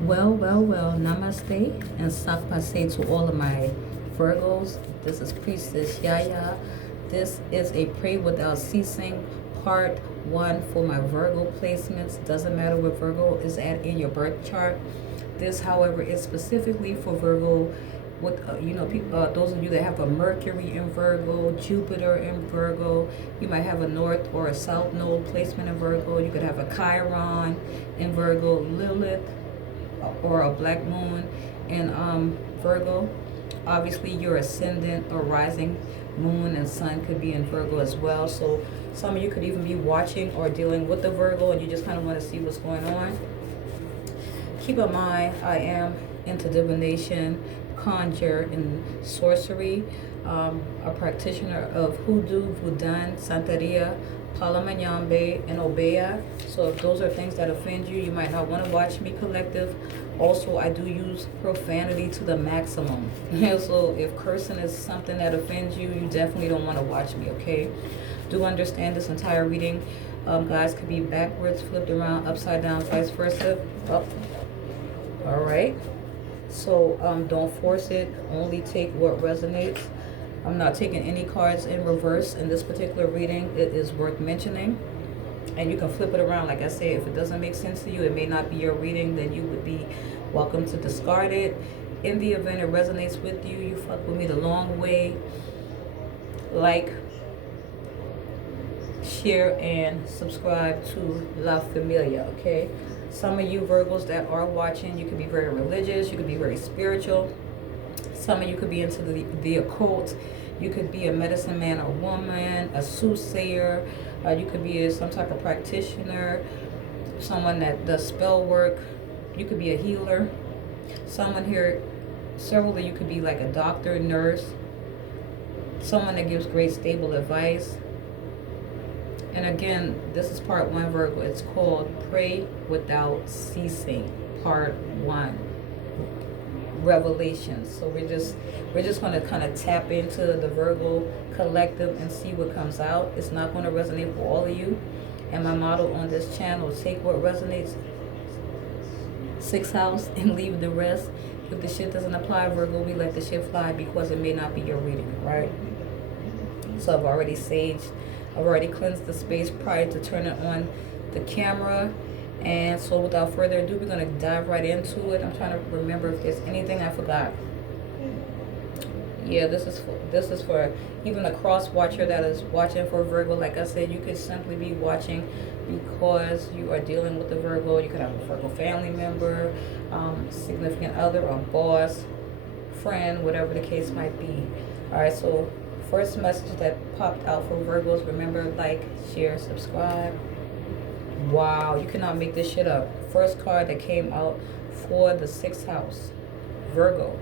Well, namaste and sakpase to all of my Virgos. This is Priestess Yaya. This is a Pray Without Ceasing part 1 for my Virgo placements. Doesn't matter where Virgo is at in your birth chart. This, however, is specifically for Virgo with, people, those of you that have a Mercury in Virgo, Jupiter in Virgo. You might have a North or a South Node placement in Virgo. You could have a Chiron in Virgo, Lilith, or a black moon in Virgo. Obviously your ascendant or rising moon and sun could be in Virgo as well. So some of you could even be watching or dealing with the Virgo and you just kind of want to see what's going on. Keep in mind, I am into divination, conjure, and sorcery. A practitioner of hoodoo, voodoo, santeria, palamanyambe, and obeya. So if those are things that offend you, you might not want to watch me, collective. Also, I do use profanity to the maximum. So if cursing is something that offends you, you definitely don't want to watch me, okay? Do understand this entire reading, guys, could be backwards, flipped around, upside down, vice versa. Up. All right. So don't force it. Only take what resonates. I'm not taking any cards in reverse in this particular reading. It is worth mentioning. And you can flip it around. Like I said, if it doesn't make sense to you, it may not be your reading, then you would be welcome to discard it. In the event it resonates with you, you fuck with me the long way. Like, share, and subscribe to La Familia, okay? Some of you Virgos that are watching, you could be very religious, you could be very spiritual. Some of you could be into the occult. You could be a medicine man or woman, a soothsayer. You could be some type of practitioner, someone that does spell work. You could be a healer. Someone here, several of you could be like a doctor, nurse, someone that gives great stable advice. And again, this is part 1, Virgo. It's called Pray Without Ceasing, part 1. Revelations. So we're just going to kind of tap into the Virgo collective and see what comes out. It's not going to resonate for all of you. And my motto on this channel is take what resonates, 6th house, and leave the rest. If the shit doesn't apply, Virgo, we let the shit fly because it may not be your reading, right? So I've already saged. I've already cleansed the space prior to turning on the camera. And so without further ado, we're going to dive right into it. I'm trying to remember if there's anything I forgot. Yeah, this is for even a cross watcher that is watching for Virgo. Like I said, you could simply be watching because you are dealing with the Virgo. You could have a Virgo family member, significant other, a boss, friend, whatever the case might be. All right, so first message that popped out for Virgos, remember, like, share, subscribe. Wow, you cannot make this shit up. First card that came out for the 6th house, Virgo,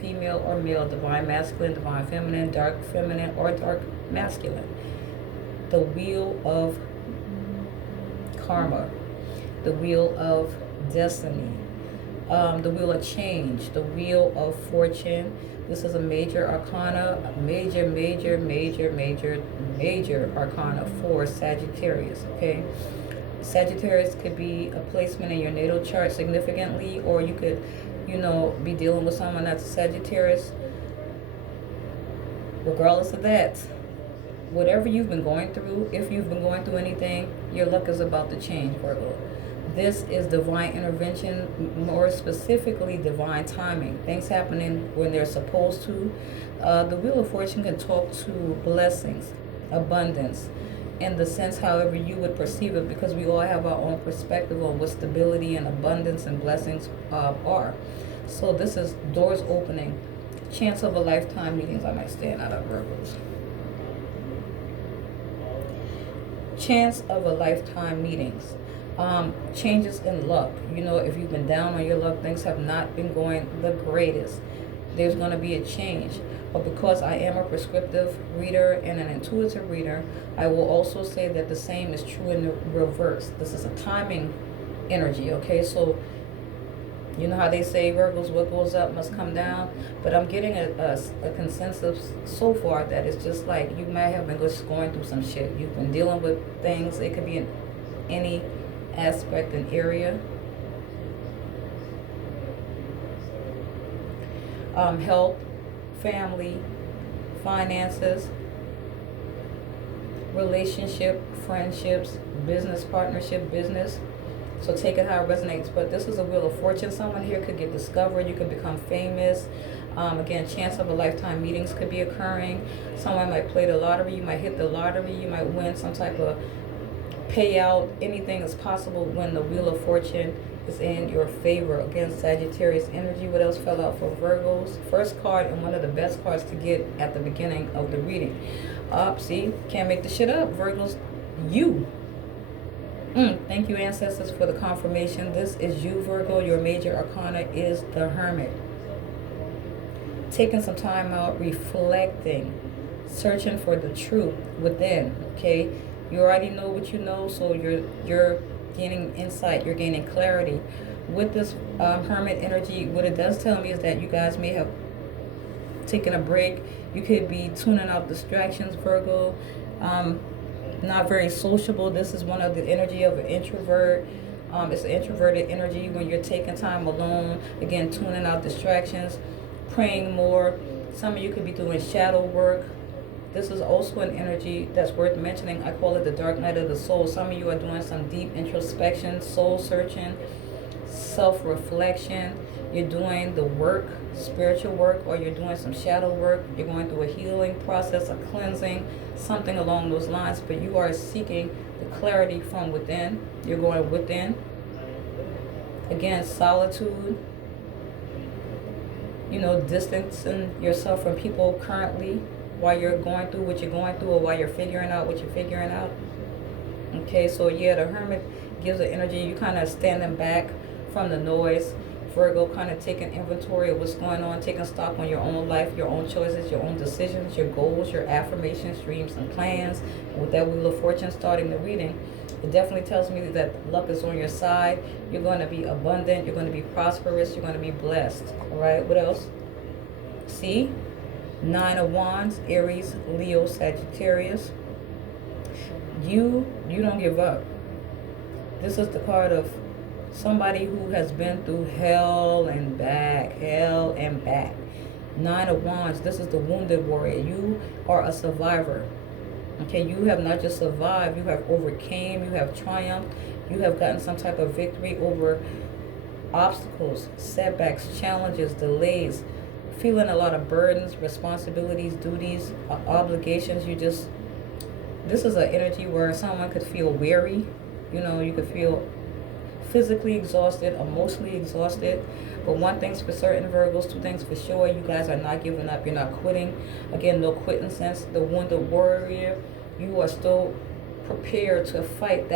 female or male, divine masculine, divine feminine, dark feminine, or dark masculine. The wheel of karma, the wheel of destiny, the wheel of change, the wheel of fortune. This is a major arcana, major arcana for Sagittarius, okay? Sagittarius could be a placement in your natal chart significantly, or you could, be dealing with someone that's a Sagittarius. Regardless of that, whatever you've been going through, if you've been going through anything, your luck is about to change, Virgo. This is divine intervention, more specifically divine timing. Things happening when they're supposed to. The Wheel of Fortune can talk to blessings, abundance, in the sense however you would perceive it, because we all have our own perspective on what stability and abundance and blessings are. So this is doors opening, chance of a lifetime meetings. I might stand out of Virgos. Chance of a lifetime meetings. Changes in luck. If you've been down on your luck, things have not been going the greatest. There's going to be a change. But because I am a prescriptive reader and an intuitive reader, I will also say that the same is true in the reverse. This is a timing energy, okay? So, you know how they say, Virgos, what goes up must come down? But I'm getting a consensus so far that it's just like you might have been just going through some shit. You've been dealing with things. It could be in any aspect and area. health, family, finances, relationship, friendships, business partnership, business. So take it how it resonates. But this is a wheel of fortune. Someone here could get discovered. You could become famous. Again, chance of a lifetime meetings could be occurring. Someone might play the lottery. You might hit the lottery. You might win some type of payout. Anything is possible when the wheel of fortune is in your favor. Again, Sagittarius energy. What else fell out for Virgos? First card and one of the best cards to get at the beginning of the reading. See, can't make the shit up. Virgos, you. Thank you, ancestors, for the confirmation. This is you, Virgo. Your major arcana is the Hermit. Taking some time out, reflecting, searching for the truth within. Okay, you already know what you know, so you're gaining insight. You're gaining clarity with this Hermit energy. What it does tell me is that you guys may have taken a break. You could be tuning out distractions, Virgo. Not very sociable. This is one of the energy of an introvert. It's an introverted energy when you're taking time alone. Again, tuning out distractions, praying more. Some of you could be doing shadow work. This is also an energy that's worth mentioning. I call it the dark night of the soul. Some of you are doing some deep introspection, soul searching, self-reflection. You're doing the work, spiritual work, or you're doing some shadow work. You're going through a healing process, a cleansing, something along those lines. But you are seeking the clarity from within. You're going within. Again, solitude. Distancing yourself from people currently while you're going through what you're going through, or while you're figuring out what you're figuring out. Okay, so yeah, the Hermit gives the energy. You kind of standing back from the noise. Virgo, kind of taking inventory of what's going on, taking stock on your own life, your own choices, your own decisions, your goals, your affirmations, dreams, and plans. And with that wheel of fortune starting the reading, it definitely tells me that luck is on your side. You're going to be abundant. You're going to be prosperous. You're going to be blessed. All right, what else? See? 9 of Wands, Aries, Leo, Sagittarius. You don't give up. This is the card of somebody who has been through hell and back. 9 of Wands, this is the wounded warrior. You are a survivor. Okay, you have not just survived, you have overcame, you have triumphed, you have gotten some type of victory over obstacles, setbacks, challenges, delays, feeling a lot of burdens, responsibilities, duties, obligations. This is an energy where someone could feel weary. You could feel physically exhausted, emotionally exhausted. But one thing's for certain, Virgos, two things for sure: you guys are not giving up. You're not quitting. Again, no quitting sense. The wounded warrior, you are still prepared to fight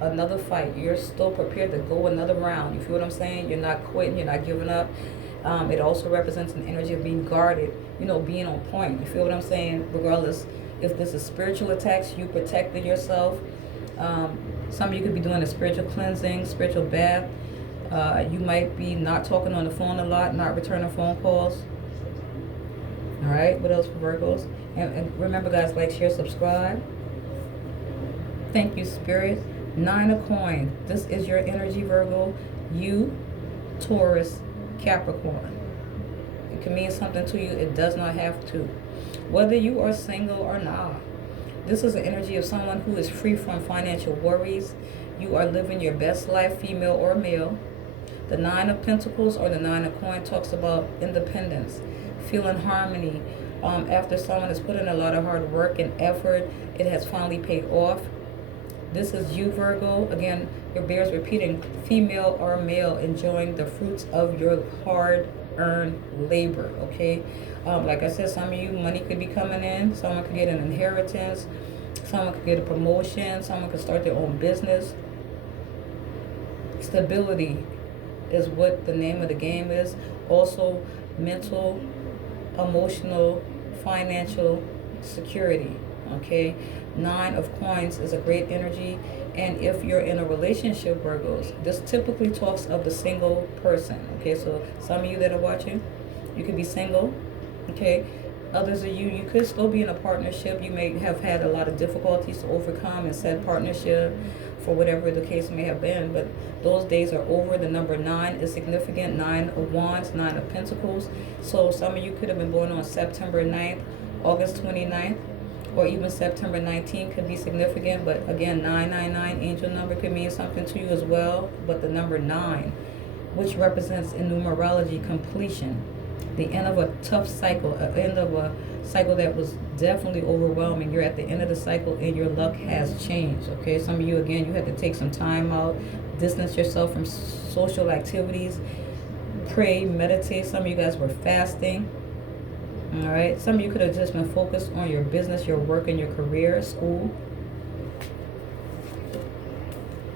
another fight. You're still prepared to go another round. You feel what I'm saying? You're not quitting. You're not giving up. It also represents an energy of being guarded, being on point. You feel what I'm saying? Regardless if this is spiritual attacks, you protected yourself. Some of you could be doing a spiritual cleansing, spiritual bath. You might be not talking on the phone a lot, not returning phone calls. All right, what else for Virgos? And remember, guys, like, share, subscribe. Thank you, Spirit. 9 of coins. This is your energy, Virgo. You, Taurus, Capricorn. It can mean something to you. It does not have to. Whether you are single or not. This is the energy of someone who is free from financial worries. You are living your best life, female or male. The 9 of Pentacles or the 9 of Coins talks about independence, feeling harmony. After someone has put in a lot of hard work and effort, it has finally paid off. This is you, Virgo. Again, your bears repeating, female or male, enjoying the fruits of your hard-earned labor, okay? Like I said, some of you, money could be coming in. Someone could get an inheritance. Someone could get a promotion. Someone could start their own business. Stability is what the name of the game is. Also, mental, emotional, financial security, okay? 9 of coins is a great energy. And if you're in a relationship, Virgos, this typically talks of the single person, okay? So some of you that are watching, you could be single, okay? Others of you, you could still be in a partnership. You may have had a lot of difficulties to overcome in said partnership, for whatever the case may have been, but those days are over. The number 9 is significant. 9 of Wands, 9 of Pentacles. So some of you could have been born on September 9th, August 29th, or even September 19th could be significant. But again, 999 angel number could mean something to you as well. But the number 9, which represents in numerology completion, the end of a tough cycle, end of a cycle that was definitely overwhelming. You're at the end of the cycle and your luck has changed. Okay, some of you, again, you had to take some time out, distance yourself from social activities, pray, meditate. Some of you guys were fasting. All right, some of you could have just been focused on your business, your work, and your career, school.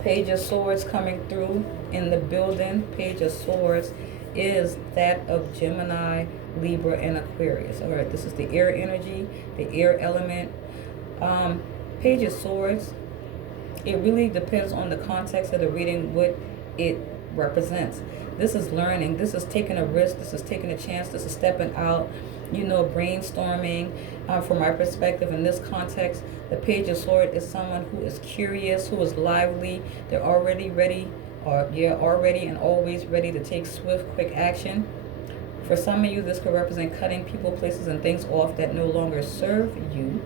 Page of Swords coming through in the building. Page of Swords is that of Gemini, Libra, and Aquarius. All right, this is the air energy, the air element. Page of Swords, it really depends on the context of the reading, what it represents. This is learning. This is taking a risk. This is taking a chance. This is stepping out, brainstorming. From my perspective, in this context, the Page of Swords is someone who is curious, who is lively. They're already ready, already and always ready to take swift, quick action. For some of you, this could represent cutting people, places, and things off that no longer serve you.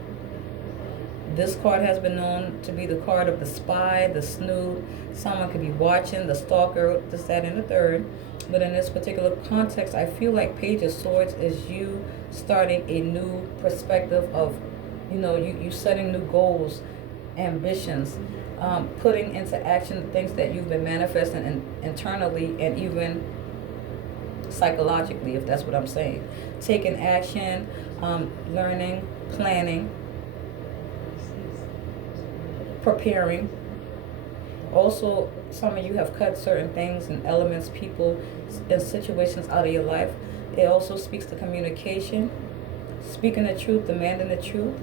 This card has been known to be the card of the spy, the snoop. Someone could be watching, the stalker, this, that, and the third. But in this particular context, I feel like Page of Swords is you starting a new perspective of, you setting new goals, ambitions, putting into action things that you've been manifesting internally and even psychologically, if that's what I'm saying. Taking action, learning, planning, preparing. Also, some of you have cut certain things and elements, people, and situations out of your life. It also speaks to communication, speaking the truth, demanding the truth.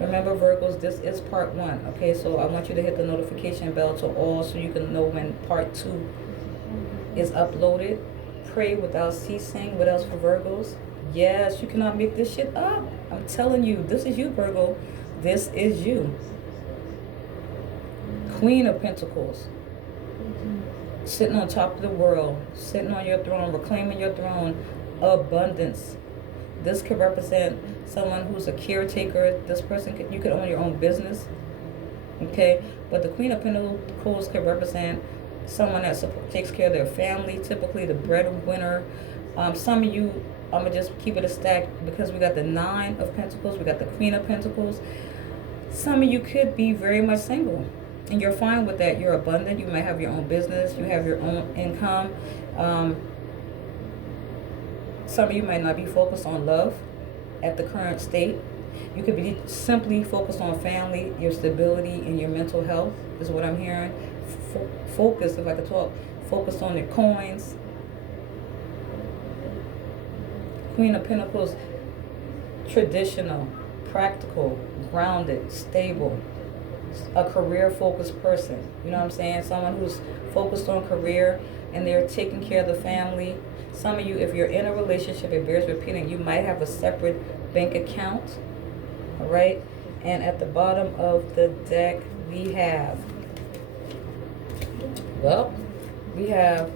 Remember, Virgos, this is part 1. Okay, so I want you to hit the notification bell to all so you can know when part 2 is uploaded. Pray without ceasing. What else for Virgos? Yes, you cannot make this shit up. I'm telling you, this is you, Virgo. This is you. Queen of Pentacles, sitting on top of the world, sitting on your throne, reclaiming your throne, abundance. This could represent someone who's a caretaker. This person, you could own your own business, okay? But the Queen of Pentacles could represent someone that takes care of their family, typically the breadwinner. Some of you, I'm going to just keep it a stack because we got the 9 of Pentacles, we got the Queen of Pentacles. Some of you could be very much single. And you're fine with that. You're abundant. You might have your own business. You have your own income. Some of you might not be focused on love at the current state. You could be simply focused on family, your stability, and your mental health is what I'm hearing. Focus, if I could talk, focus on your coins. Queen of Pentacles, traditional, practical, grounded, stable. A career-focused person, you know what I'm saying? Someone who's focused on career and they're taking care of the family. Some of you, if you're in a relationship, it bears repeating, you might have a separate bank account, all right? And at the bottom of the deck, we have, we have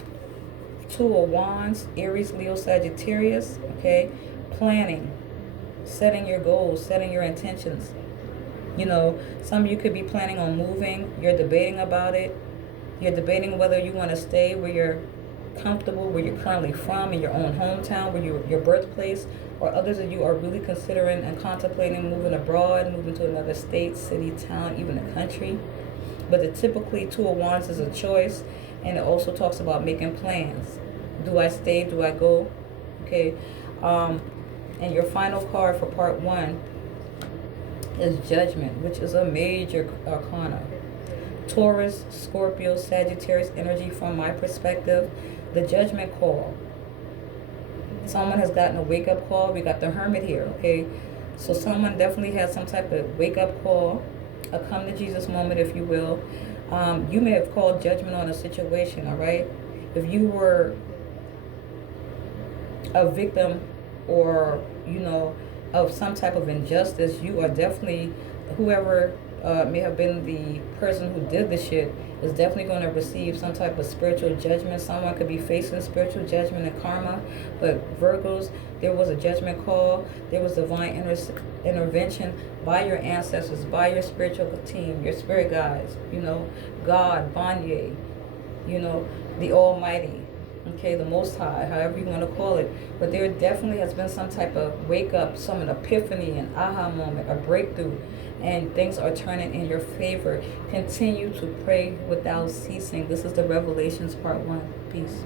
2 of Wands, Aries, Leo, Sagittarius, okay? Planning, setting your goals, setting your intentions. Some of you could be planning on moving. You're debating about it. You're debating whether you want to stay where you're comfortable, where you're currently from, in your own hometown, where your birthplace, or others of you are really considering and contemplating moving abroad, moving to another state, city, town, even a country. But typically 2 of Wands is a choice, and it also talks about making plans. Do I stay? Do I go? Okay. And your final card for part 1 is Judgment, which is a major arcana. Taurus, Scorpio, Sagittarius energy from my perspective. The Judgment call. Someone has gotten a wake-up call. We got the Hermit here, okay? So someone definitely has some type of wake-up call, a come to Jesus moment, if you will. You may have called judgment on a situation, all right? If you were a victim or, of some type of injustice, you are definitely, whoever may have been the person who did the shit is definitely going to receive some type of spiritual judgment. Someone could be facing spiritual judgment and karma. But Virgos, there was a judgment call. There was divine intervention by your ancestors, by your spiritual team, your spirit guides, God, Banye, the Almighty, okay, the Most High, however you want to call it. But there definitely has been some type of wake up, some epiphany, an aha moment, a breakthrough, and things are turning in your favor. Continue to pray without ceasing. This is the Revelations Part 1. Peace.